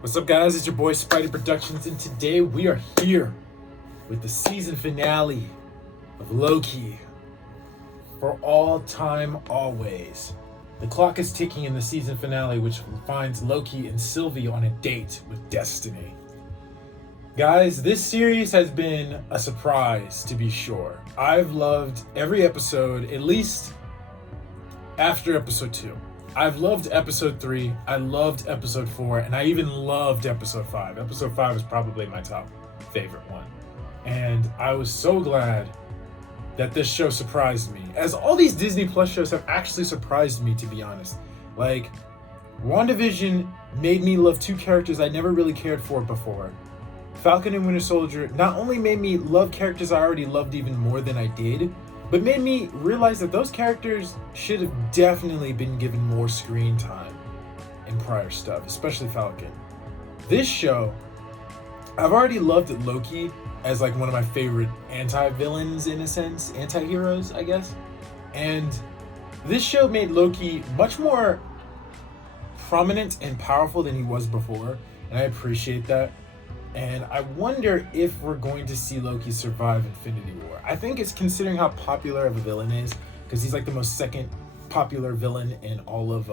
What's up, guys? It's your boy Spider Productions, and today we are here with the season finale of Loki. For all time, always. The clock is ticking in the season finale, which finds Loki and Sylvie on a date with Destiny. Guys, this series has been a surprise, to be sure. I've loved every episode, at least after episode 2. I've loved episode 3, I loved episode 4, and I even loved episode 5. Episode 5 is probably my top favorite one. And I was so glad that this show surprised me. As all these Disney Plus shows have actually surprised me, to be honest. Like, WandaVision made me love two characters I never really cared for before. Falcon and Winter Soldier not only made me love characters I already loved even more than I did, but made me realize that those characters should have definitely been given more screen time in prior stuff, especially Falcon. This show, I've already loved Loki as like one of my favorite anti-villains in a sense, anti-heroes, I guess. And this show made Loki much more prominent and powerful than he was before, and I appreciate that. And I wonder if we're going to see Loki survive Infinity War. I think it's considering how popular of a villain is, because he's like the most second popular villain in all of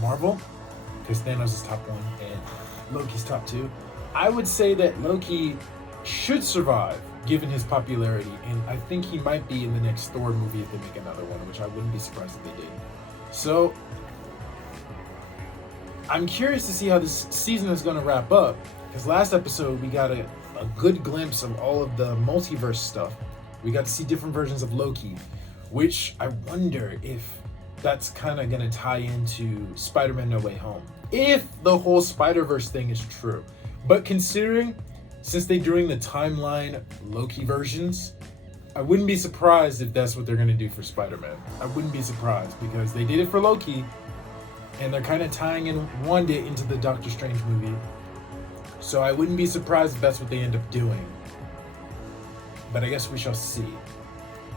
Marvel, because Thanos is top 1 and Loki's top 2. I would say that Loki should survive given his popularity, and I think he might be in the next Thor movie if they make another one, which I wouldn't be surprised if they did. So I'm curious to see how this season is going to wrap up. Because last episode, we got a good glimpse of all of the multiverse stuff. We got to see different versions of Loki, which I wonder if that's kind of going to tie into Spider-Man No Way Home. If the whole Spider-Verse thing is true. But considering, since they're doing the timeline Loki versions, I wouldn't be surprised if that's what they're going to do for Spider-Man. I wouldn't be surprised, because they did it for Loki, and they're kind of tying in Wanda into the Doctor Strange movie. So I wouldn't be surprised if that's what they end up doing. But I guess we shall see.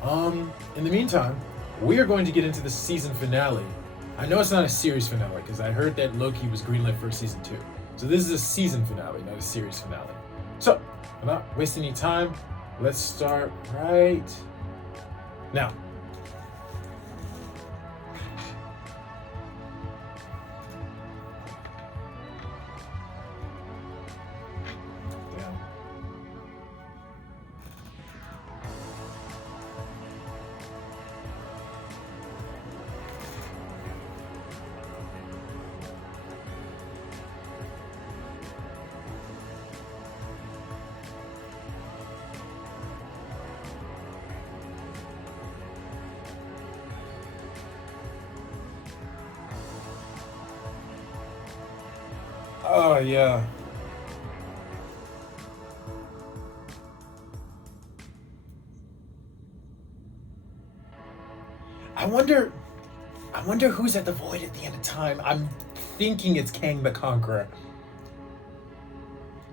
In the meantime, we are going to get into the season finale. I know it's not a series finale, because I heard that Loki was greenlit for season 2. So this is a season finale, not a series finale. So, without wasting any time, let's start right now. Oh, yeah. I wonder who's at the Void at the end of time. I'm thinking it's Kang the Conqueror.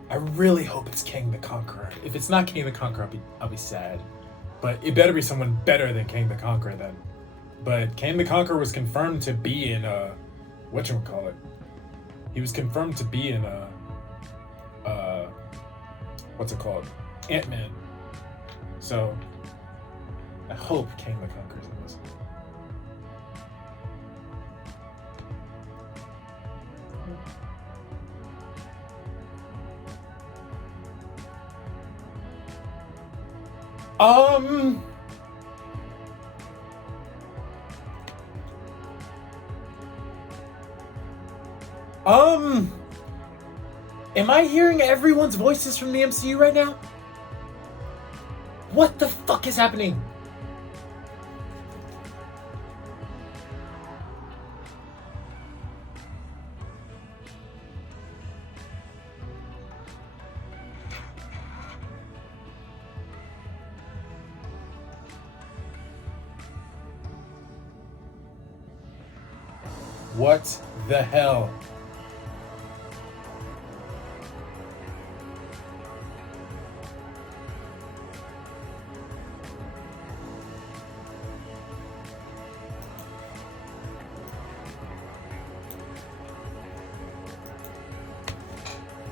I really hope it's Kang the Conqueror. If it's not Kang the Conqueror, I'll be sad. But it better be someone better than Kang the Conqueror then. But Kang the Conqueror was confirmed to be in whatchamacallit. He was confirmed to be in what's it called? Ant-Man. So I hope Kang the Conqueror's in this. Am I hearing everyone's voices from the MCU right now? What the fuck is happening? What the hell?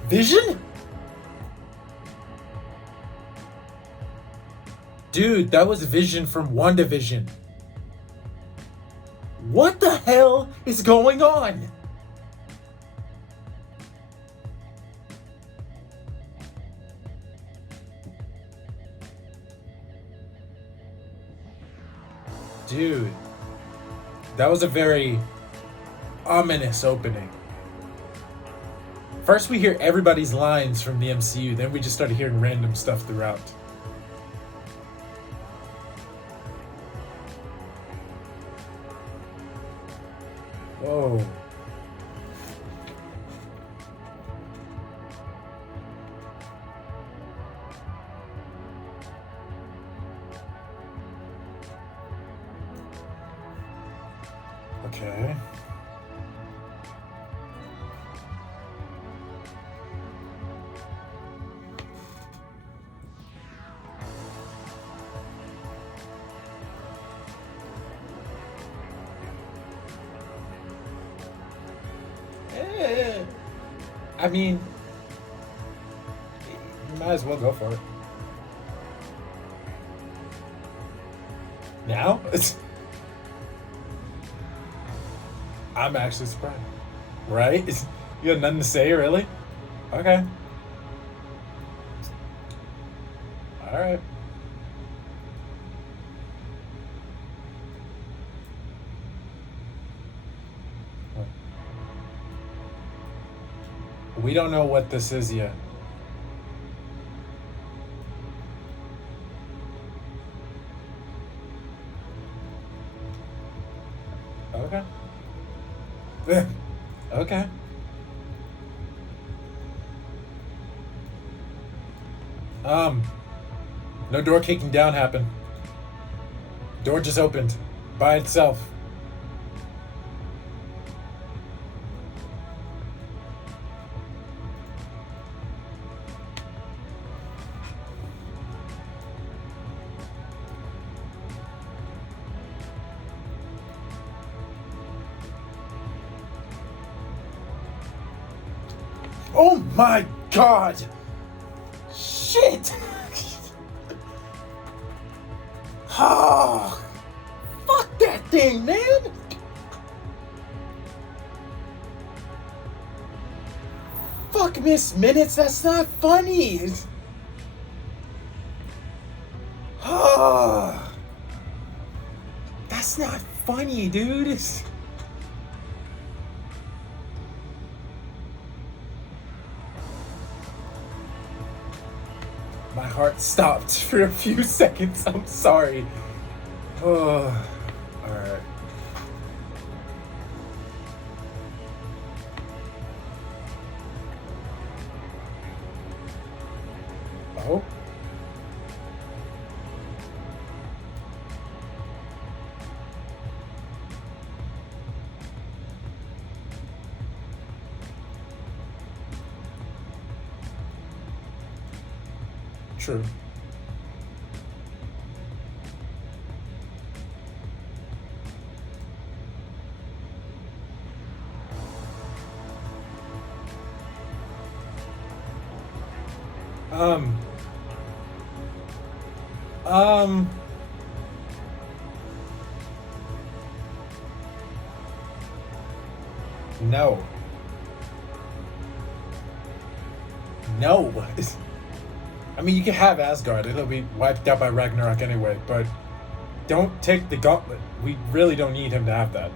Vision? Dude, that was Vision from WandaVision. What the hell is going on? Dude, that was a very ominous opening. First we hear everybody's lines from the MCU, then we just started hearing random stuff throughout. Whoa. Okay. I mean, you might as well go for it. Now? I'm actually surprised. Right? You got nothing to say, really? Okay. Alright. We don't know what this is yet. Okay. Okay. No door kicking down happened. Door just opened by itself. Oh my god! Shit! Oh, fuck that thing, man! Fuck Miss Minutes, that's not funny! Oh, that's not funny, dude. My heart stopped for a few seconds. I'm sorry. Oh, alright. Oh? True. No. No. I mean, you can have Asgard. It'll be wiped out by Ragnarok anyway, but don't take the gauntlet. We really don't need him to have that.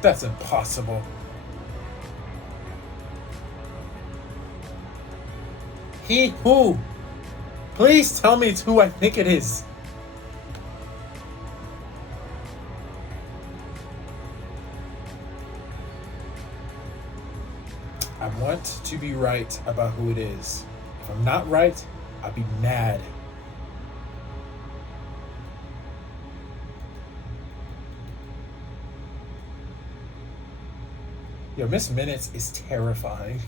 That's impossible. He who? Please tell me it's who I think it is. I want to be right about who it is. If I'm not right, I'll be mad. Yo, Miss Minutes is terrifying.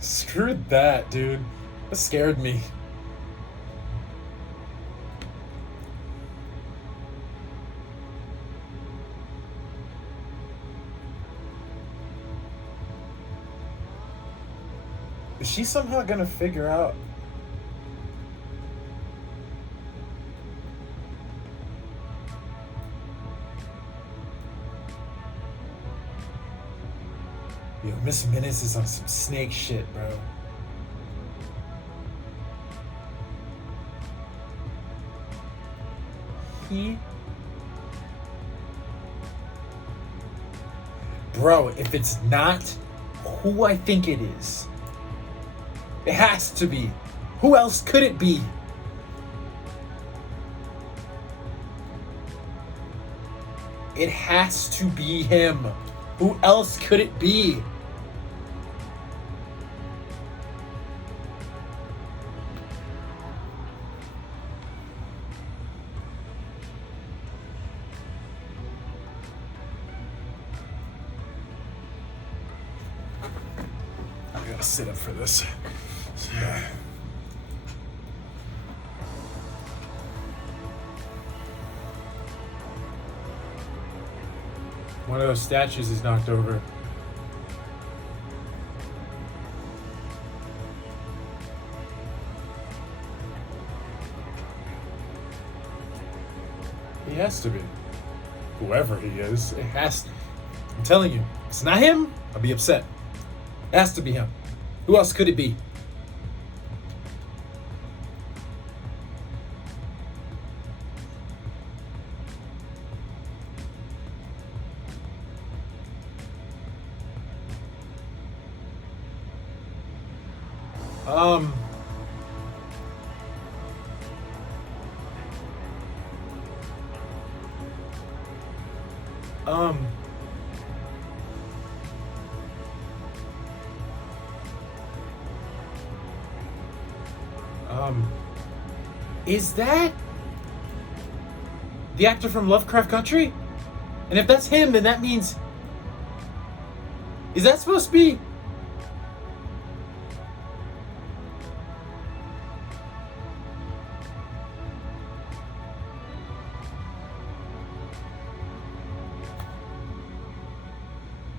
Screw that, dude. That scared me. Is she somehow gonna figure out? Yo, Miss Minutes is on some snake shit, bro. Bro, if it's not who I think it is, it has to be. Who else could it be? It has to be him. Who else could it be? I gotta sit up for this. One of those statues is knocked over. He has to be. Whoever he is, it has to. I'm telling you, if it's not him, I'll be upset. It has to be him. Who else could it be? Um, um, is that the actor from Lovecraft Country? And if that's him, then that means, is that supposed to be?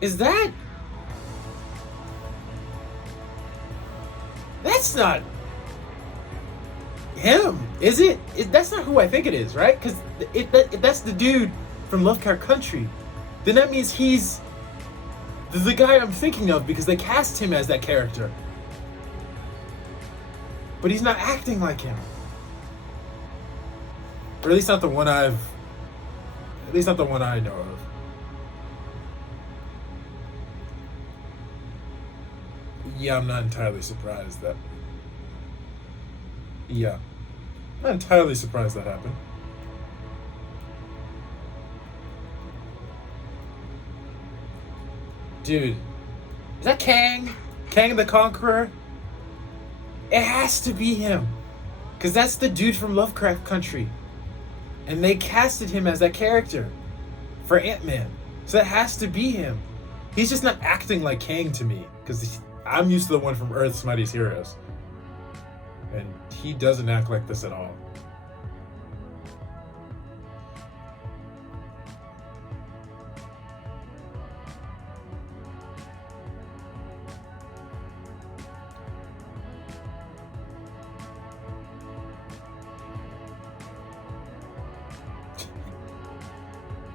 Is that? That's not him, is it? That's not who I think it is, right? Because if that's the dude from Lovecraft Country, then that means he's the guy I'm thinking of because they cast him as that character. But he's not acting like him. Or at least not the one I know of. Yeah, I'm not entirely surprised that. Yeah. Not entirely surprised that happened. Dude. Is that Kang? Kang the Conqueror? It has to be him. Because that's the dude from Lovecraft Country. And they casted him as that character for Ant-Man. So that has to be him. He's just not acting like Kang to me. Because I'm used to the one from Earth's Mightiest Heroes. And he doesn't act like this at all.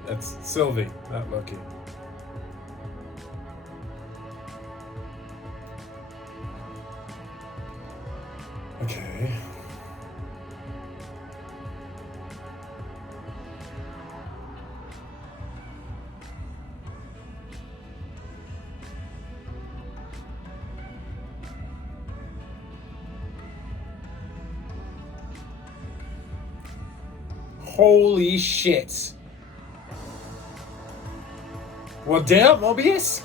That's Sylvie, not Loki. Okay. Holy shit. Well, damn, Mobius.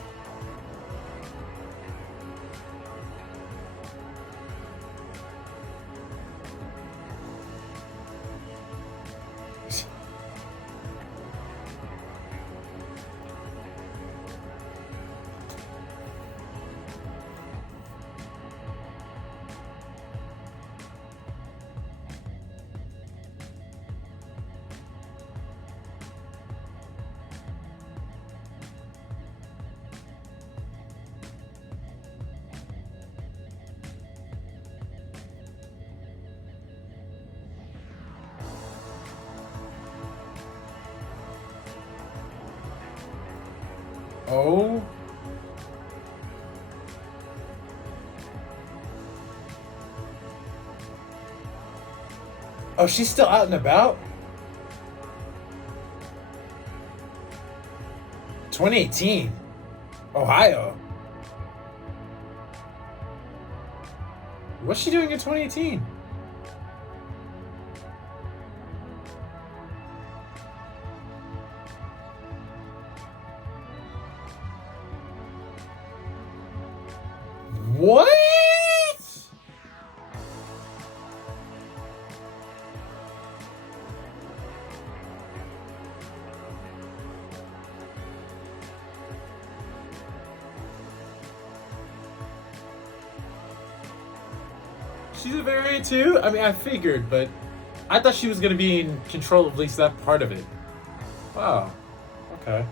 Oh. Oh, she's still out and about? 2018. Ohio. What's she doing in 2018? What? She's a variant too? I mean, I figured, but I thought she was going to be in control of at least that part of it. Wow. Okay.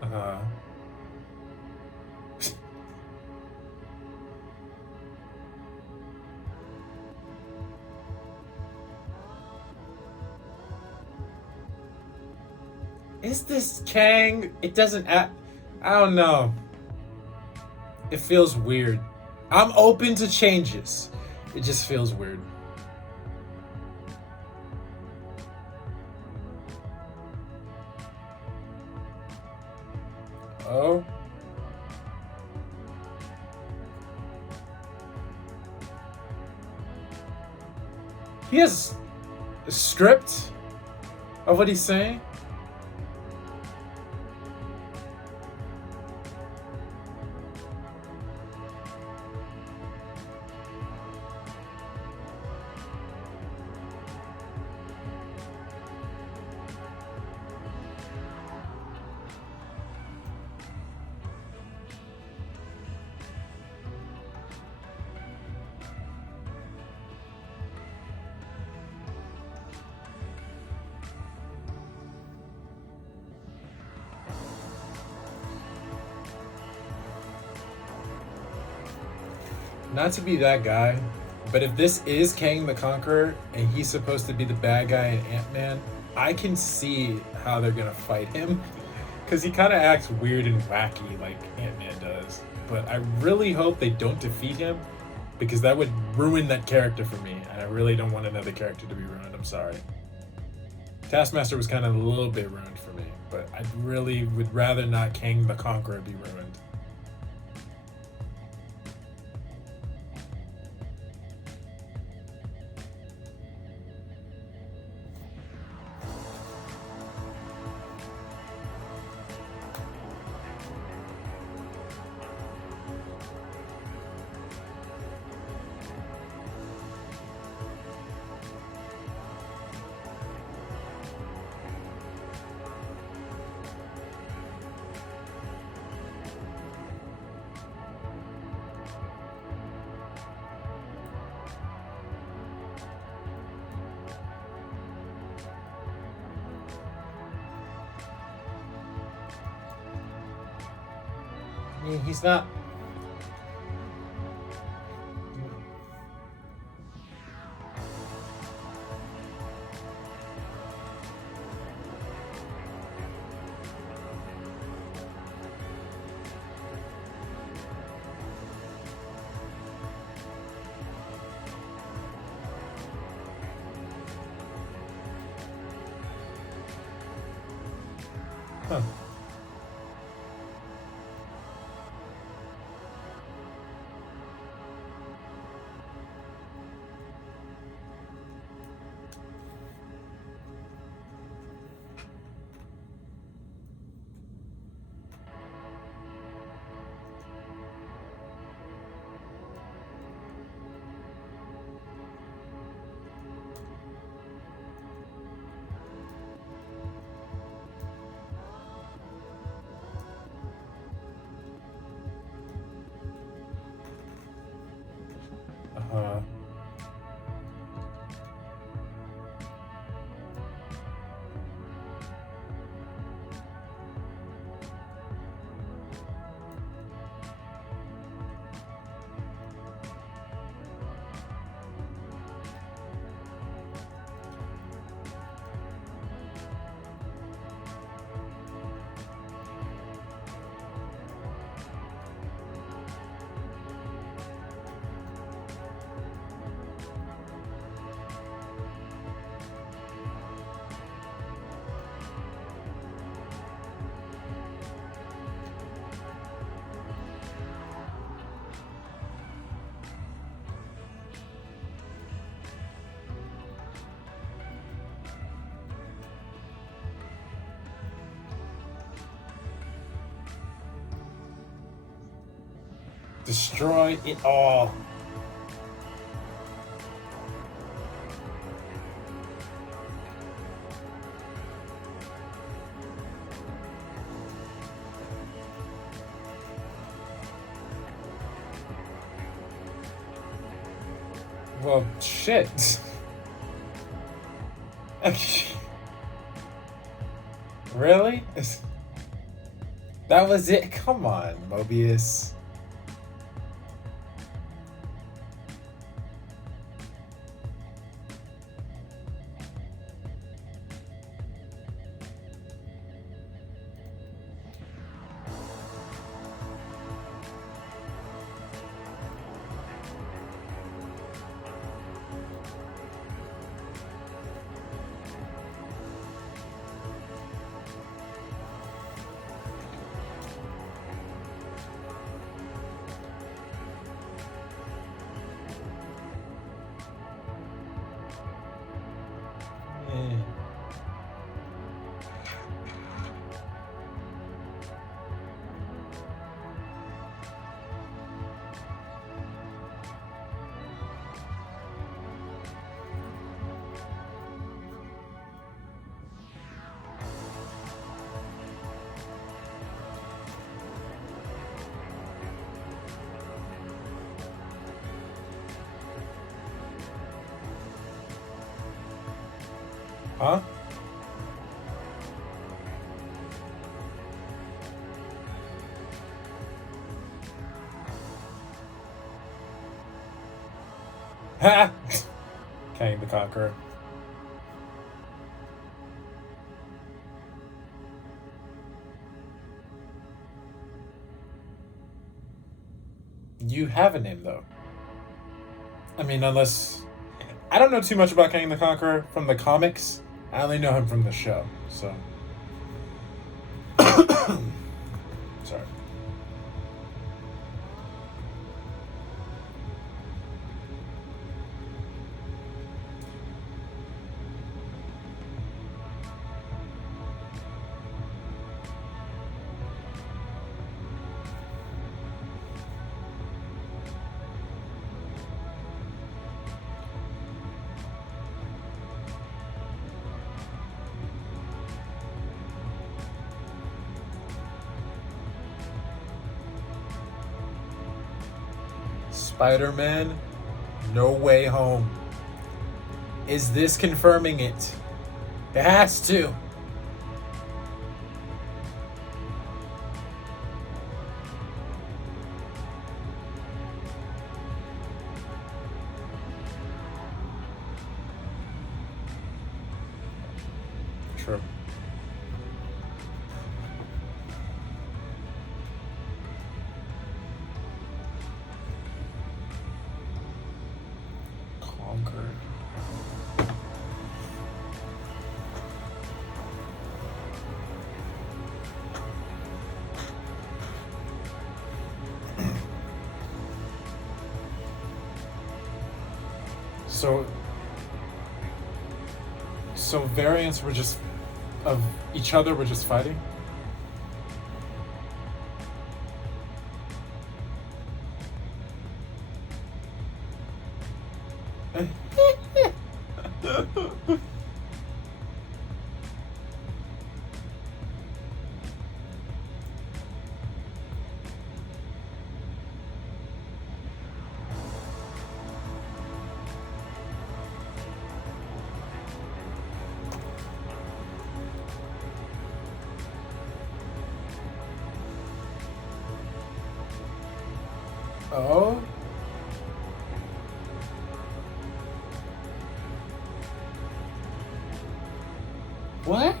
Uh-huh. Is this Kang? It doesn't act. I don't know. It feels weird. I'm open to changes. It just feels weird. Oh. He has a script of what he's saying? Not to be that guy, but if this is Kang the Conqueror and he's supposed to be the bad guy in Ant-Man, I can see how they're gonna fight him. Because he kind of acts weird and wacky like Ant-Man does. But I really hope they don't defeat him, because that would ruin that character for me. And I really don't want another character to be ruined. I'm sorry. Taskmaster was kind of a little bit ruined for me, but I really would rather not Kang the Conqueror be ruined. I mean, he's not. Huh. Destroy it all. Well, shit. Really? That was it? Come on, Mobius. Huh? Ha! Kang the Conqueror. You have a name, though. I mean, unless... I don't know too much about Kang the Conqueror from the comics. I only know him from the show, so... Sorry. Spiderman, No Way Home. Is this confirming it? It has to. True. Conquered. So variants were just of each other were just fighting? Oh? What?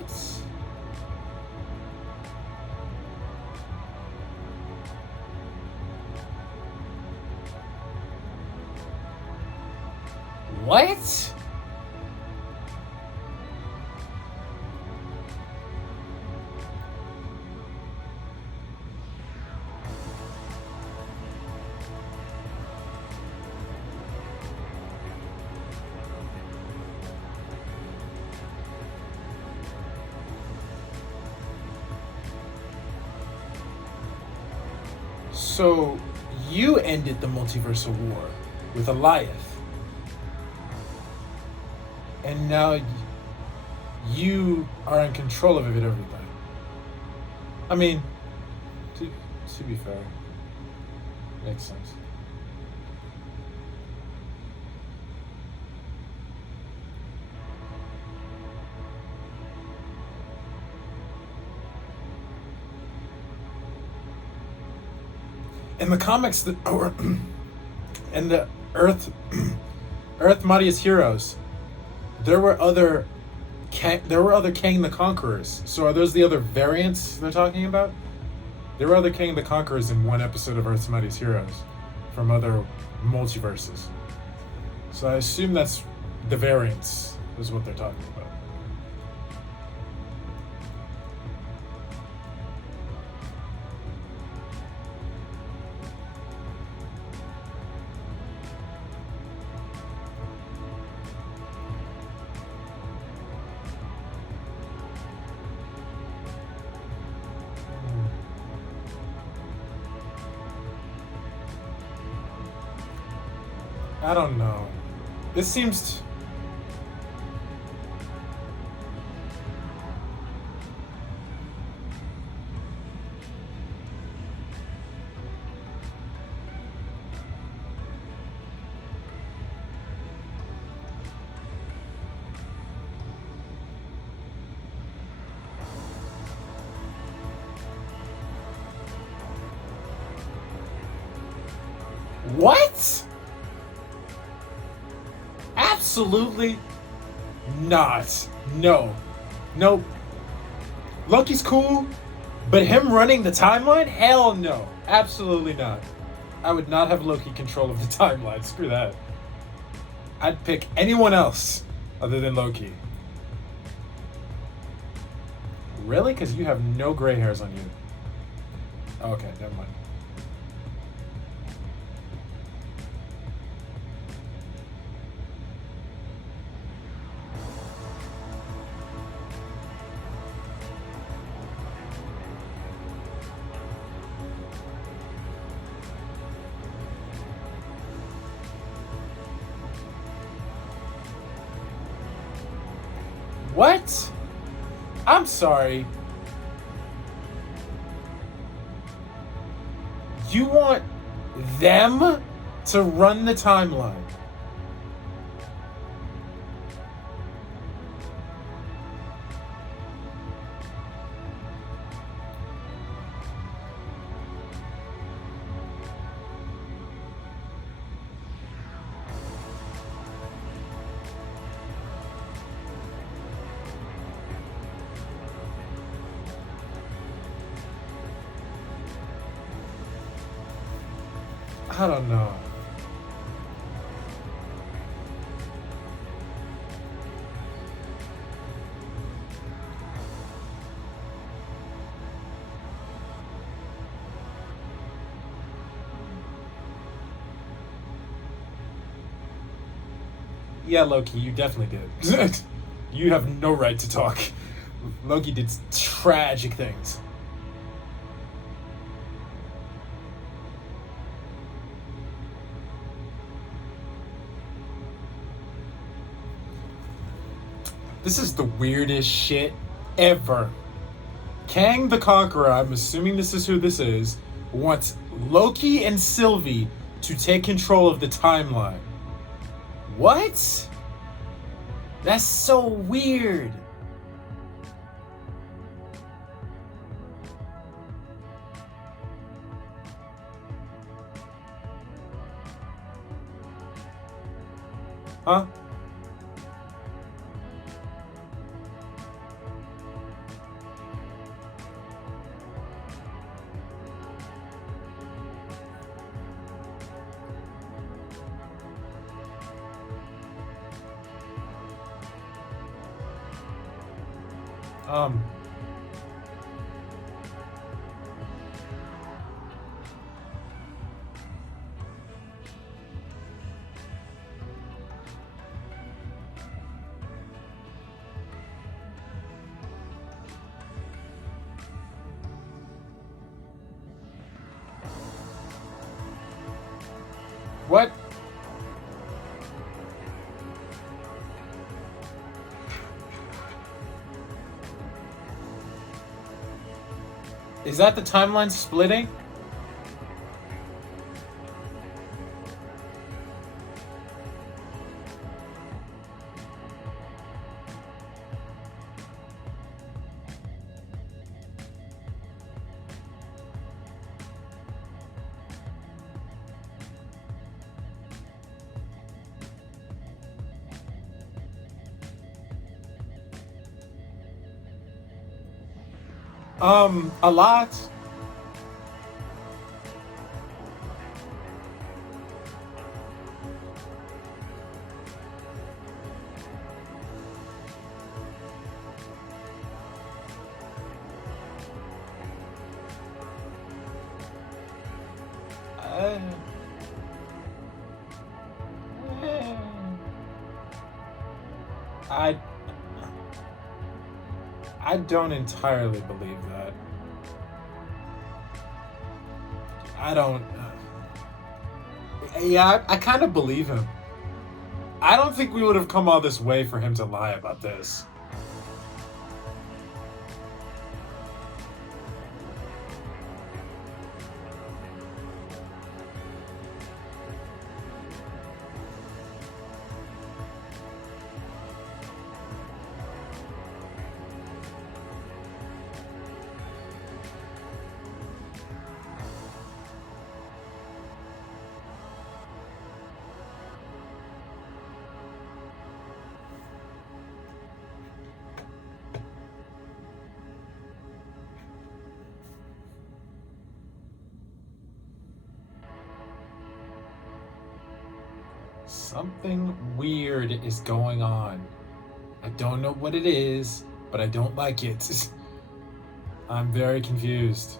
What? So You ended the multiversal war with Eliath. And now you are in control of everybody. I mean, to be fair, makes sense. In the comics, in the Earth Mightiest Heroes, there were other Kang the Conquerors. So are those the other variants they're talking about? There were other Kang the Conquerors in one episode of Earth's Mightiest Heroes from other multiverses. So I assume that's the variants is what they're talking about. I don't know. This seems... What? Absolutely not. No. Nope. Loki's cool, but him running the timeline? Hell no. Absolutely not. I would not have Loki control of the timeline. Screw that. I'd pick anyone else other than Loki. Really? Because you have no gray hairs on you. Okay, never mind. What? I'm sorry. You want them to run the timeline? I don't know. Yeah, Loki, you definitely did. You have no right to talk. Loki did tragic things. This is the weirdest shit ever. Kang the Conqueror, I'm assuming this is who this is, wants Loki and Sylvie to take control of the timeline. What? That's so weird. Huh? Um, What? Is that the timeline splitting? A lot. Uh, I I don't entirely believe that. I don't. Yeah, I kind of believe him. I don't think we would have come all this way for him to lie about this. Something weird is going on. I don't know what it is, but I don't like it. I'm very confused.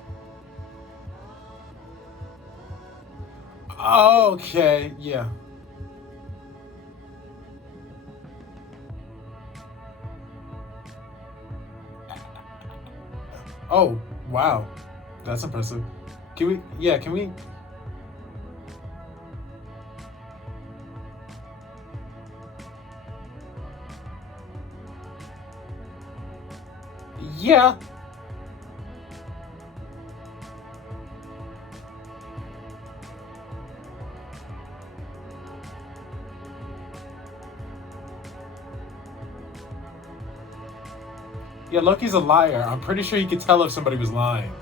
Okay, yeah. Oh, wow. That's impressive. Can we? Yeah. Yeah, Loki's a liar. I'm pretty sure he could tell if somebody was lying.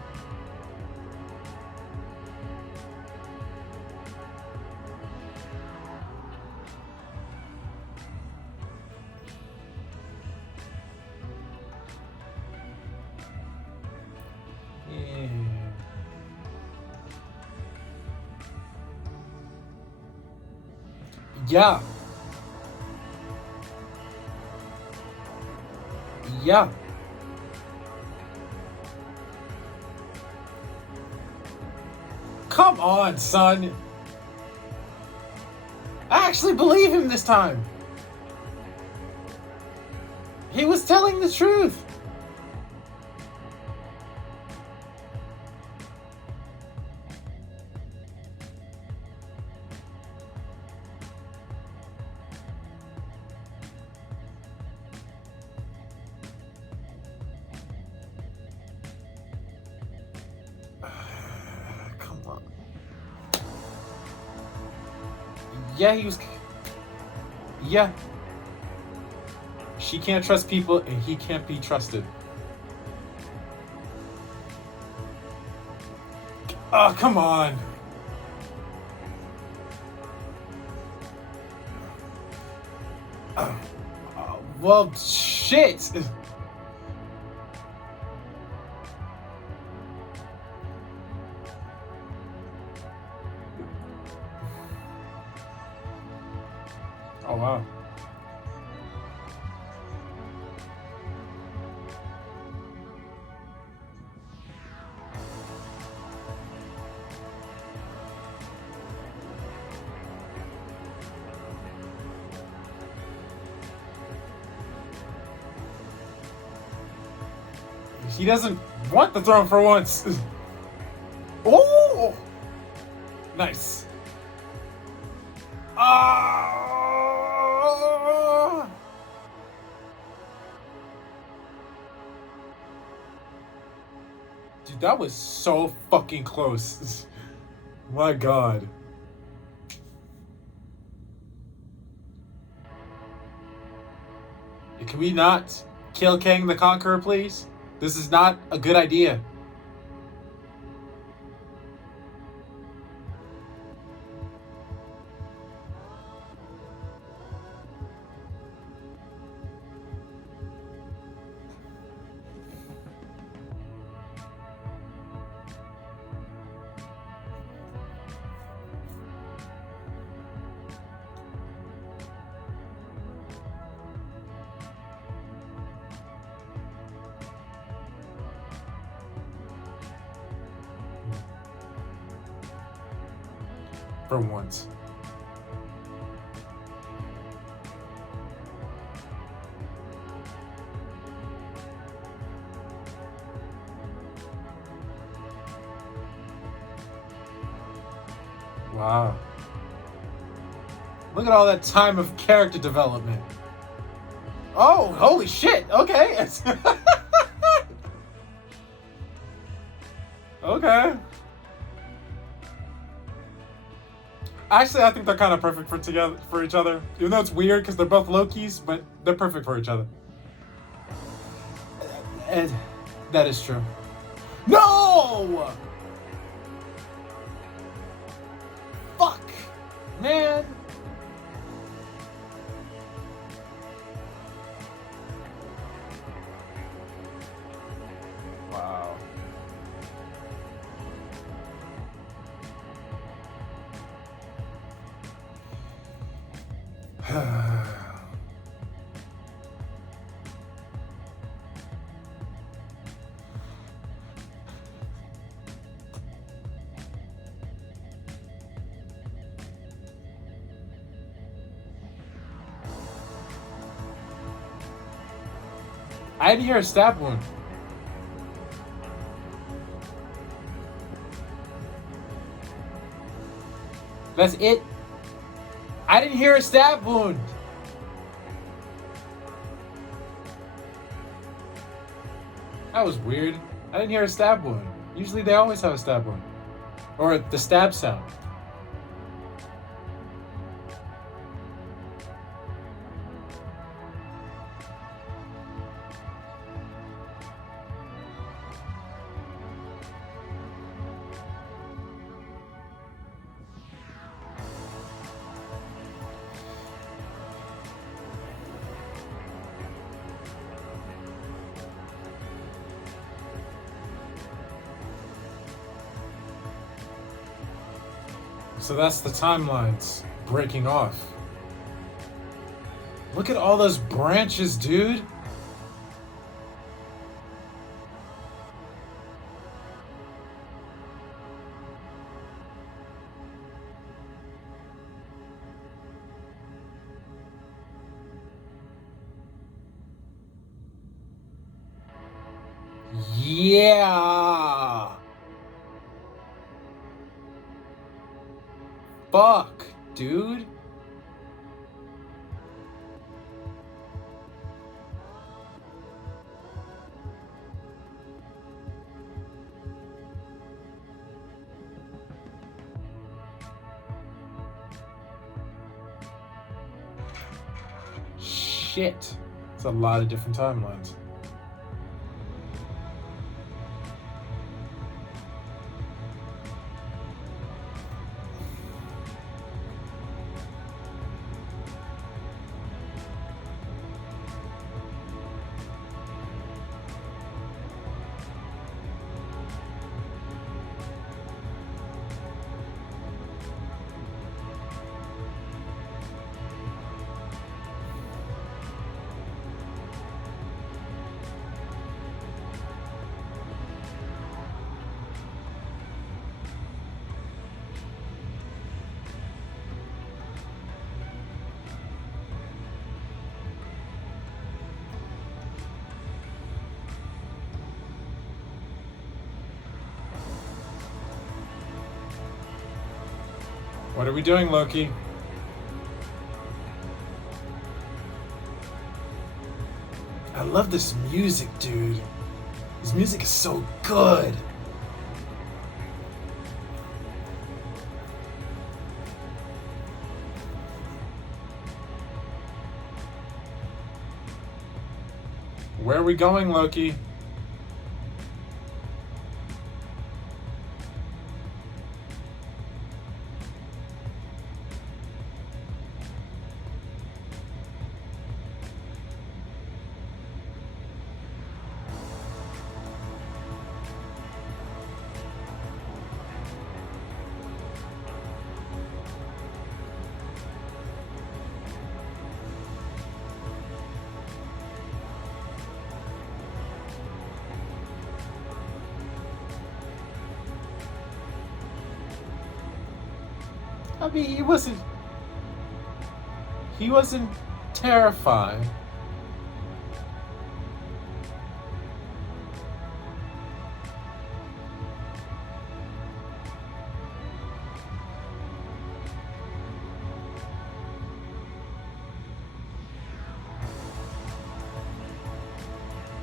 Yeah. Yeah. Come on, son. I actually believe him this time. He was telling the truth. Come on. Yeah, he was. Yeah. She can't trust people, and he can't be trusted. Oh, come on. Well, shit. Oh, wow. He doesn't want the throne for once. Oh! Nice. Ah! Dude, that was so fucking close. My God. Can we not kill Kang the Conqueror, please? This is not a good idea. For once. Wow. Look at all that time of character development. Oh, holy shit. Okay. Okay. Actually, I think they're kind of perfect for each other. Even though it's weird because they're both Lokis, but they're perfect for each other. And that is true. No! Fuck! Man! Wow. I didn't hear a stab wound. That's it. I didn't hear a stab wound. That was weird. I didn't hear a stab wound. Usually they always have a stab wound. Or the stab sound. So that's the timelines breaking off. Look at all those branches, dude. Yeah. Fuck, dude. Shit. It's a lot of different timelines. What are we doing, Loki? love this music, dude. This music is so good. Where are we going, Loki? I mean, he wasn't terrified.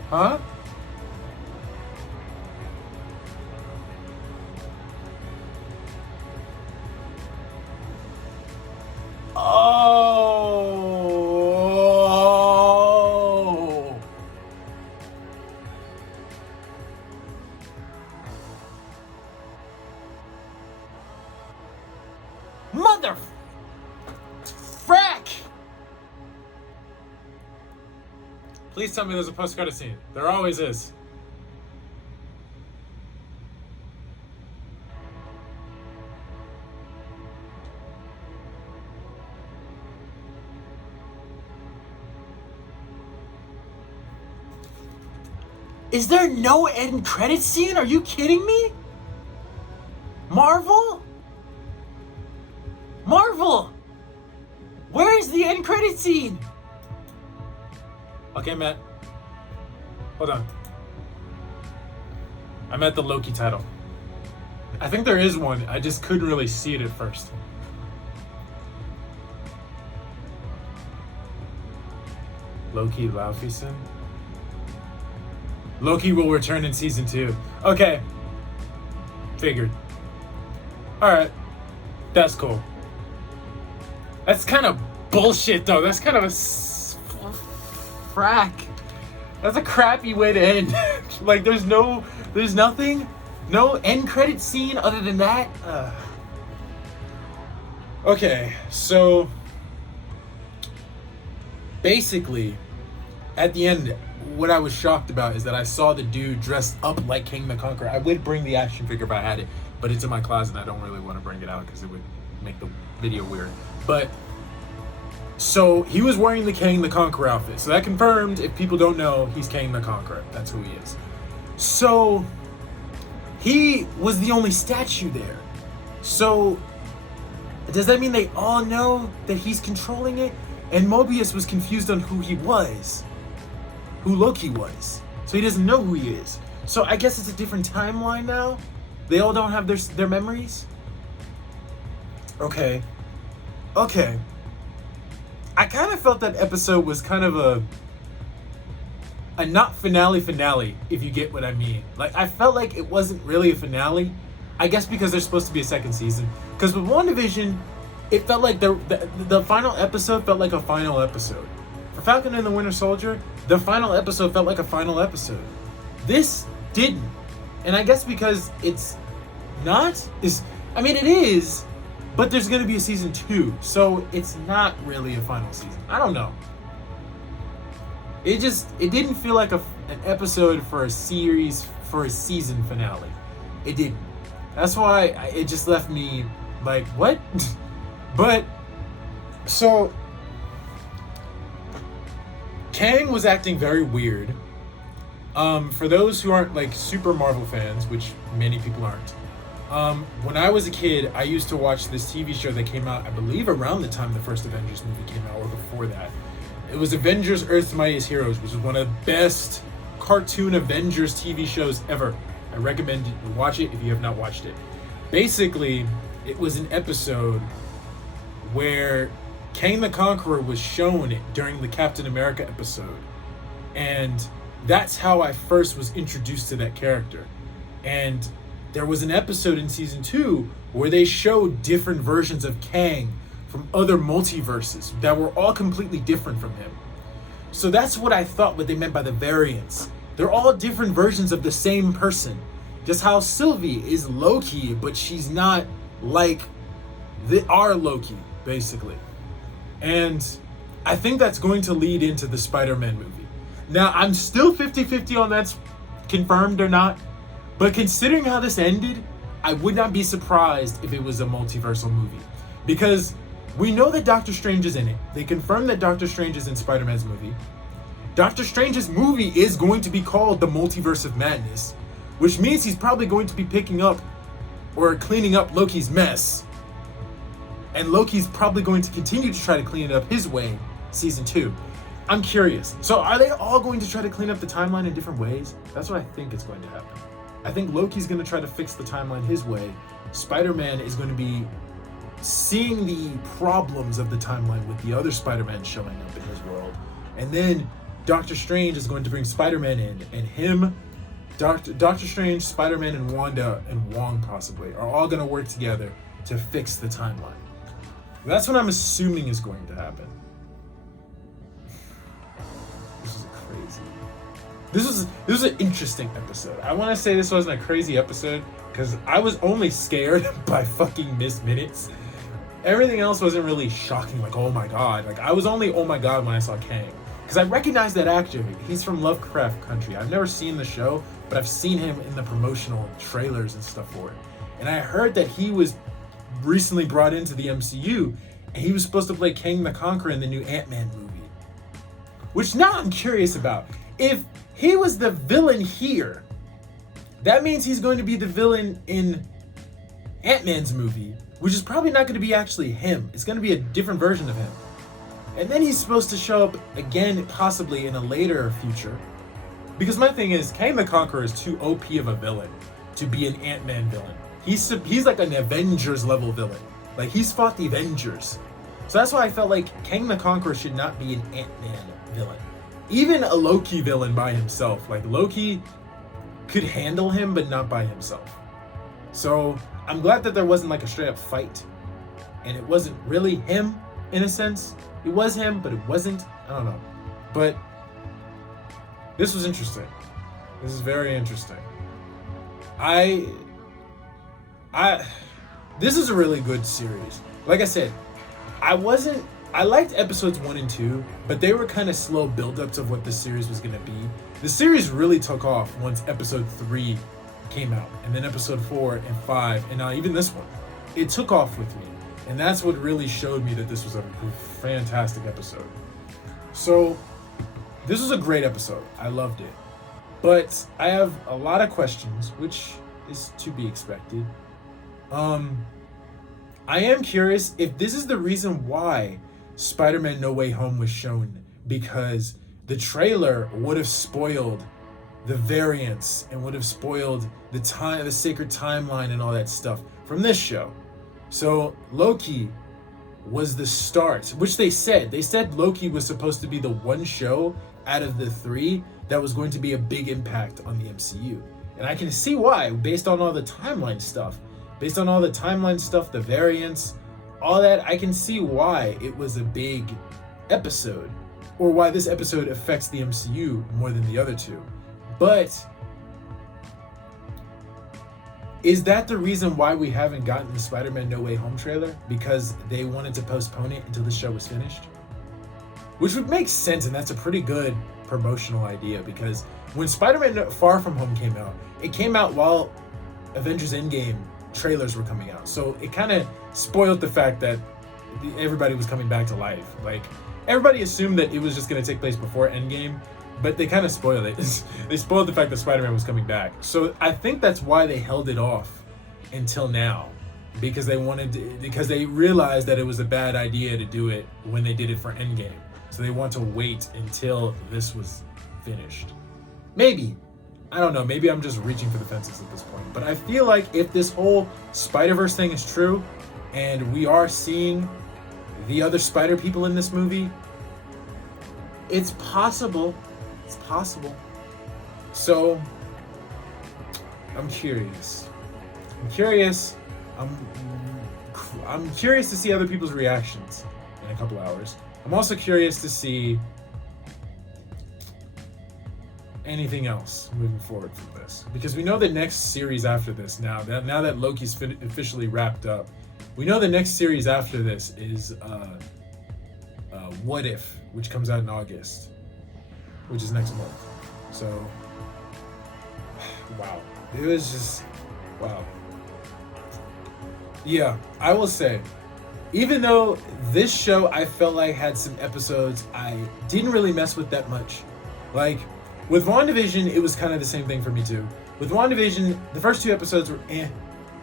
Huh? Oh. Mother frack. Please tell me there's a post-credit scene. There always is. Is there no end credit scene? Are you kidding me? Marvel? Marvel! Where is the end credit scene? Okay, Matt. Hold on. I'm at the Loki title. I think there is one. I just couldn't really see it at first. Loki Laufeyson. Loki will return in season 2. Okay. Figured. Alright. That's cool. That's kind of bullshit, though. That's kind of a frack. That's a crappy way to end. Like, there's nothing, no end credit scene other than that. Okay, so basically, at the end, what I was shocked about is that I saw the dude dressed up like King the Conqueror. I would bring the action figure if I had it, but it's in my closet and I don't really want to bring it out because it would make the video weird. But so he was wearing the King the Conqueror outfit. So that confirmed, if people don't know, he's King the Conqueror. That's who he is. So he was the only statue there. So does that mean they all know that he's controlling it? And Mobius was confused on who he was, who Loki was. So he doesn't know who he is. So I guess it's a different timeline now. They all don't have their memories. Okay. I kind of felt that episode was kind of a not finale, if you get what I mean. Like, I felt like it wasn't really a finale. I guess because there's supposed to be a second season. Because with WandaVision, it felt like the final episode felt like a final episode. For Falcon and the Winter Soldier, the final episode felt like a final episode. This didn't. And I guess because it's not, it is, but there's going to be a season 2, so it's not really a final season. I don't know. It didn't feel like an episode for a series, for a season finale. It didn't. That's why it just left me like, what? But, so, Kang was acting very weird. For those who aren't like super Marvel fans, which many people aren't, when I was a kid, I used to watch this TV show that came out, I believe, around the time the first Avengers movie came out, or before that. It was Avengers Earth's Mightiest Heroes, which was one of the best cartoon Avengers TV shows ever. I recommend you watch it if you have not watched it. Basically, it was an episode where Kang the Conqueror was shown during the Captain America episode. And that's how I first was introduced to that character. And there was an episode in season 2 where they showed different versions of Kang from other multiverses that were all completely different from him. So that's what I thought what they meant by the variants. They're all different versions of the same person. Just how Sylvie is Loki, but she's not like our Loki, basically. And I think that's going to lead into the Spider-Man movie. Now, I'm still 50-50 on that's confirmed or not, but considering how this ended, I would not be surprised if it was a multiversal movie. Because we know that Doctor Strange is in it. They confirmed that Doctor Strange is in Spider-Man's movie. Doctor Strange's movie is going to be called The Multiverse of Madness, which means he's probably going to be picking up or cleaning up Loki's mess. And Loki's probably going to continue to try to clean it up his way, season 2. I'm curious. So are they all going to try to clean up the timeline in different ways? That's what I think is going to happen. I think Loki's going to try to fix the timeline his way. Spider-Man is going to be seeing the problems of the timeline with the other Spider-Man showing up in his world. And then Doctor Strange is going to bring Spider-Man in, and him, Doctor Strange, Spider-Man, and Wanda, and Wong possibly, are all going to work together to fix the timeline. That's what I'm assuming is going to happen. This is crazy. This was an interesting episode. I want to say this wasn't a crazy episode because I was only scared by fucking missed minutes. Everything else wasn't really shocking, like, oh my god. Like, I was only oh my god when I saw Kang. Because I recognize that actor. He's from Lovecraft Country. I've never seen the show, but I've seen him in the promotional trailers and stuff for it. And I heard that he was recently brought into the MCU, and he was supposed to play Kang the Conqueror in the new Ant-Man movie. Which now I'm curious about. If he was the villain here, that means he's going to be the villain in Ant-Man's movie, which is probably not going to be actually him. It's going to be a different version of him. And then he's supposed to show up again, possibly in a later future. Because my thing is, Kang the Conqueror is too OP of a villain to be an Ant-Man villain. He's like an Avengers level villain. Like, he's fought the Avengers. So that's why I felt like Kang the Conqueror should not be an Ant-Man villain. Even a Loki villain by himself. Like, Loki could handle him, but not by himself. So I'm glad that there wasn't like a straight up fight. And it wasn't really him, in a sense. It was him, but it wasn't. I don't know. But this was interesting. This is very interesting. This is a really good series. Like I said, I liked episodes 1 and 2, but they were kind of slow build-ups of what the series was going to be. The series really took off once episode 3 came out, and then episode 4 and 5, and now even this one. It took off with me, and that's what really showed me that this was a fantastic episode. So, this was a great episode. I loved it. But I have a lot of questions, which is to be expected. I am curious if this is the reason why Spider-Man No Way Home was shown, because the trailer would have spoiled the variants and would have spoiled the sacred timeline and all that stuff from this show. So Loki was the start, which they said Loki was supposed to be the one show out of the 3 that was going to be a big impact on the MCU. And I can see why, based on all the timeline stuff. Based on all the timeline stuff, the variants, all that, I can see why it was a big episode, or why this episode affects the MCU more than the other 2. But is that the reason why we haven't gotten the Spider-Man No Way Home trailer? Because they wanted to postpone it until the show was finished? Which would make sense, and that's a pretty good promotional idea, because when Spider-Man Far From Home came out, it came out while Avengers Endgame trailers were coming out. So it kind of spoiled the fact that everybody was coming back to life. Like, everybody assumed that it was just going to take place before Endgame, but they kind of spoiled it. They spoiled the fact that Spider-Man was coming back. So I think that's why they held it off until now, because they realized that it was a bad idea to do it when they did it for Endgame. So they want to wait until this was finished. Maybe. I don't know, maybe I'm just reaching for the fences at this point. But I feel like if this whole Spider-Verse thing is true, and we are seeing the other Spider people in this movie, it's possible It's possible. So, I'm curious. I'm curious to see other people's reactions in a couple hours. I'm also curious to see anything else moving forward from this, because we know the next series after this, now that Loki's officially wrapped up, we know the next series after this is What If, which comes out in August, which is next month. So wow, it was just wow. Yeah, I will say, even though this show I felt like had some episodes I didn't really mess with that much, like with WandaVision, it was kind of the same thing for me too. With WandaVision, the first 2 episodes were eh.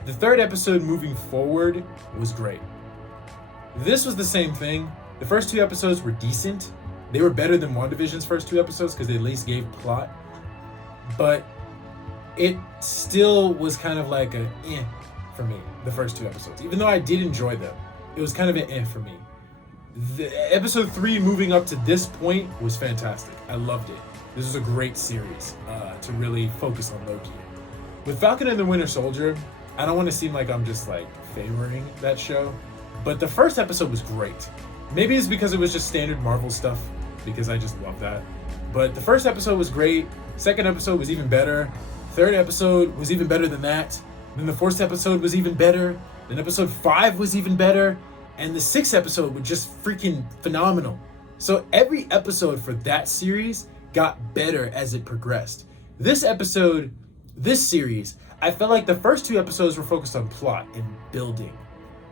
The third episode moving forward was great. This was the same thing. The first 2 episodes were decent. They were better than WandaVision's first 2 episodes because they at least gave plot. But it still was kind of like a eh for me, the first 2 episodes. Even though I did enjoy them, it was kind of an eh for me. The episode 3 moving up to this point was fantastic. I loved it. This was a great series to really focus on Loki. With Falcon and the Winter Soldier, I don't want to seem like I'm just like favoring that show, but the first episode was great. Maybe it's because it was just standard Marvel stuff, because I just love that. But the first episode was great. Second episode was even better. Third episode was even better than that. Then the fourth episode was even better. Then episode 5 was even better. And the 6th episode was just freaking phenomenal. So every episode for that series got better as it progressed. This series, I felt like the first 2 episodes were focused on plot and building,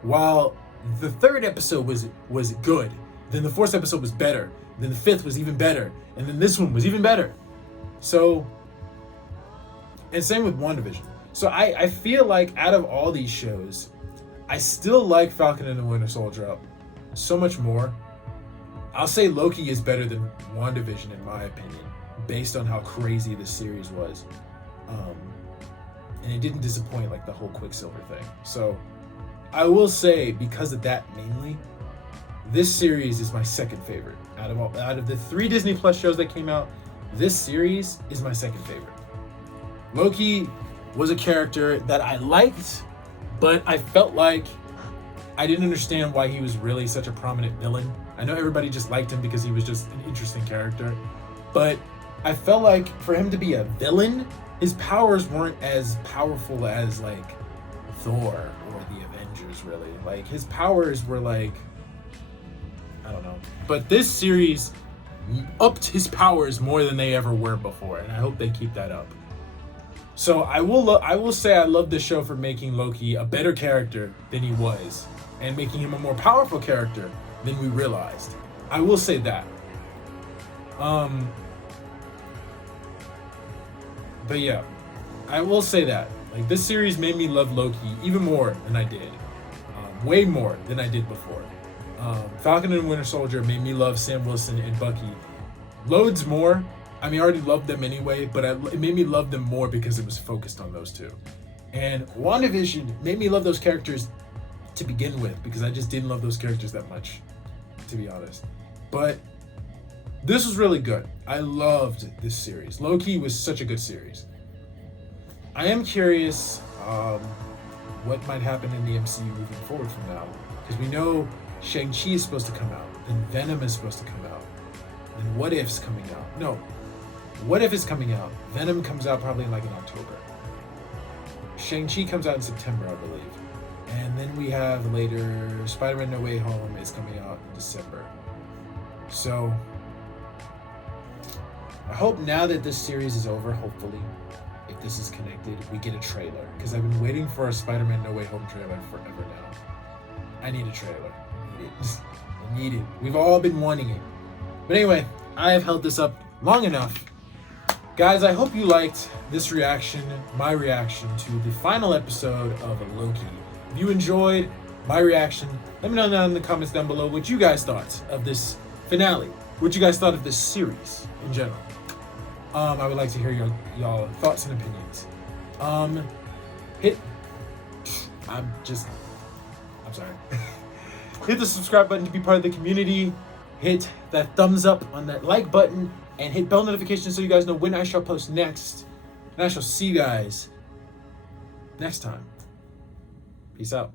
while the 3rd episode was good. Then the 4th episode was better. Then the 5th was even better. And then this one was even better. So, and same with WandaVision. So I feel like out of all these shows, I still like Falcon and the Winter Soldier so much more. I'll say Loki is better than WandaVision in my opinion, based on how crazy this series was. And it didn't disappoint like the whole Quicksilver thing. So I will say, because of that mainly, this series is my second favorite. Out of the 3 Disney Plus shows that came out, this series is my second favorite. Loki was a character that I liked, but I felt like I didn't understand why he was really such a prominent villain. I know everybody just liked him because he was just an interesting character, but I felt like for him to be a villain, his powers weren't as powerful as like Thor or the Avengers really. Like his powers were like, I don't know. But this series upped his powers more than they ever were before, and I hope they keep that up. So I will say I love this show for making Loki a better character than he was, and making him a more powerful character than we realized. I will say that. But yeah, I will say that. Like, this series made me love Loki even more than I did. Way more than I did before. Falcon and Winter Soldier made me love Sam Wilson and Bucky loads more. I mean, I already loved them anyway, but it made me love them more because it was focused on those 2. And WandaVision made me love those characters to begin with, because I just didn't love those characters that much, to be honest. But this was really good. I loved this series. Loki was such a good series. I am curious what might happen in the MCU moving forward from now, because we know Shang-Chi is supposed to come out, then Venom is supposed to come out, then What If's coming out. No, What If is coming out. Venom comes out probably in October. Shang-Chi comes out in September, I believe. And then we have later Spiderman No Way Home is coming out in December. So I hope now that this series is over, hopefully, if this is connected, we get a trailer. Because I've been waiting for a Spider-Man No Way Home trailer forever now. I need a trailer. I need it. We've all been wanting it. But anyway, I have held this up long enough. Guys, I hope you liked this reaction, my reaction to the final episode of Loki. If you enjoyed my reaction, let me know down in the comments down below what you guys thought of this finale. What you guys thought of this series in general. I would like to hear y'all thoughts and opinions. I'm sorry. Hit the subscribe button to be part of the community. hit that thumbs up on that like button, and hit bell notifications so you guys know when I shall post next. And I shall see you guys next time. Peace out.